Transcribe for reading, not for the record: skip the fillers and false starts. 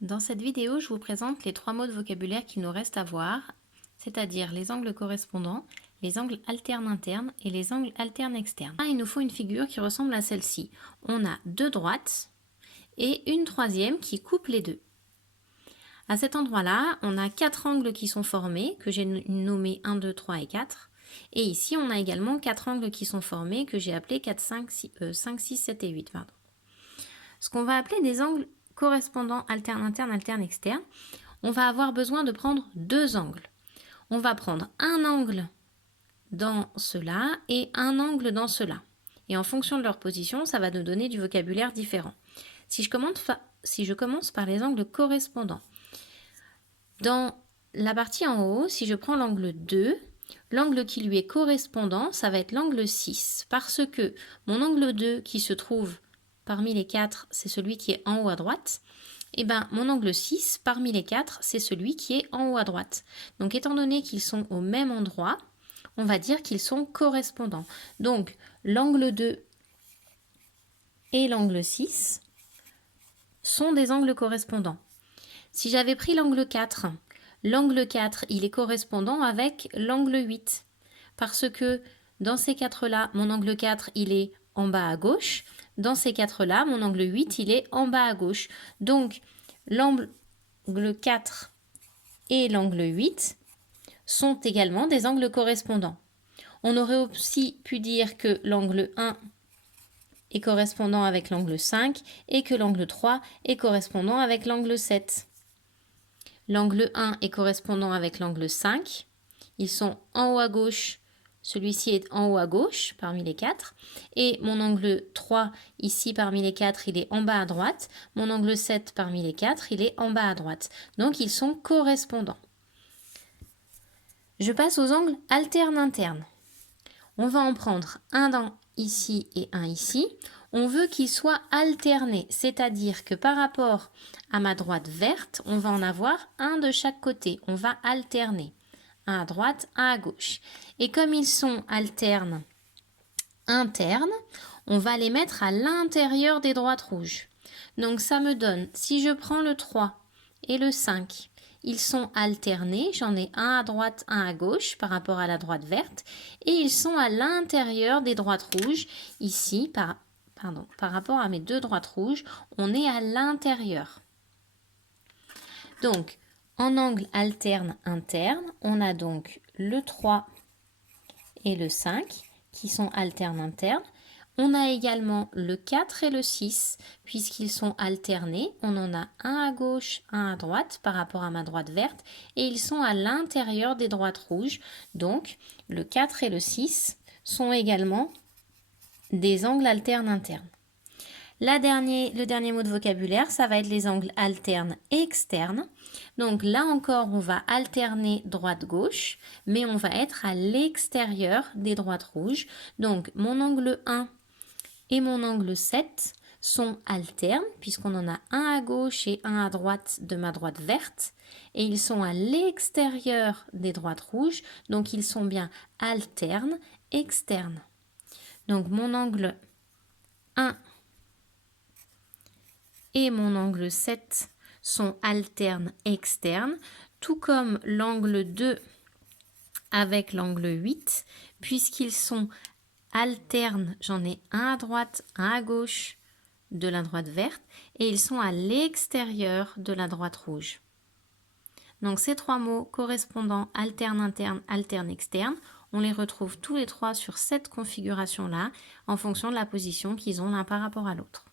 Dans cette vidéo, je vous présente les 3 mots de vocabulaire qu'il nous reste à voir, c'est-à-dire les angles correspondants, les angles alternes internes et les angles alternes externes. Là, il nous faut une figure qui ressemble à celle-ci. On a 2 droites et une troisième qui coupe les deux. À cet endroit-là, on a 4 angles qui sont formés, que j'ai nommés 1, 2, 3 et 4. Et ici, on a également 4 angles qui sont formés, que j'ai appelés 4, 5, 6, 7 et 8. Pardon. Ce qu'on va appeler des angles correspondants alterne interne, alterne externe, on va avoir besoin de prendre 2 angles. On va prendre un angle dans cela et un angle dans cela. Et en fonction de leur position, ça va nous donner du vocabulaire différent. Si je commence par les angles correspondants, dans la partie en haut, si je prends l'angle 2, l'angle qui lui est correspondant, ça va être l'angle 6, parce que mon angle 2 qui se trouve parmi les 4, c'est celui qui est en haut à droite, et bien mon angle 6 parmi les 4, c'est celui qui est en haut à droite. Donc étant donné qu'ils sont au même endroit, on va dire qu'ils sont correspondants. Donc l'angle 2 et l'angle 6 sont des angles correspondants. Si j'avais pris l'angle 4, il est correspondant avec l'angle 8, parce que dans ces 4-là, mon angle 4, il est en bas à gauche. Dans ces 4-là, mon angle 8, il est en bas à gauche. Donc, l'angle 4 et l'angle 8 sont également des angles correspondants. On aurait aussi pu dire que l'angle 1 est correspondant avec l'angle 5 et que l'angle 3 est correspondant avec l'angle 7. L'angle 1 est correspondant avec l'angle 5. Ils sont en haut à gauche. Celui-ci est en haut à gauche parmi les 4. Et mon angle 3, ici parmi les 4, il est en bas à droite. Mon angle 7 parmi les 4, il est en bas à droite. Donc ils sont correspondants. Je passe aux angles alternes internes. On va en prendre un ici et un ici. On veut qu'ils soient alternés, c'est-à-dire que par rapport à ma droite verte, on va en avoir un de chaque côté. On va alterner. Un à droite, un à gauche. Et comme ils sont alternes internes, on va les mettre à l'intérieur des droites rouges. Donc ça me donne, si je prends le 3 et le 5, ils sont alternés, j'en ai un à droite, un à gauche par rapport à la droite verte, et ils sont à l'intérieur des droites rouges. Ici, par rapport à mes deux droites rouges, on est à l'intérieur. Donc, en angle alterne interne, on a donc le 3 et le 5 qui sont alternes internes. On a également le 4 et le 6 puisqu'ils sont alternés. On en a un à gauche, un à droite par rapport à ma droite verte et ils sont à l'intérieur des droites rouges. Donc, le 4 et le 6 sont également des angles alternes internes. Le dernier mot de vocabulaire, ça va être les angles alternes externes. Donc là encore, on va alterner droite-gauche, mais on va être à l'extérieur des droites rouges. Donc mon angle 1 et mon angle 7 sont alternes, puisqu'on en a un à gauche et un à droite de ma droite verte. Et ils sont à l'extérieur des droites rouges, donc ils sont bien alternes externes. Donc mon angle 1 et mon angle 7 sont alternes externes, tout comme l'angle 2 avec l'angle 8, puisqu'ils sont alternes, j'en ai un à droite, un à gauche de la droite verte, et ils sont à l'extérieur de la droite rouge. Donc ces 3 mots correspondant alterne interne, alterne externe, on les retrouve tous les 3 sur cette configuration-là, en fonction de la position qu'ils ont l'un par rapport à l'autre.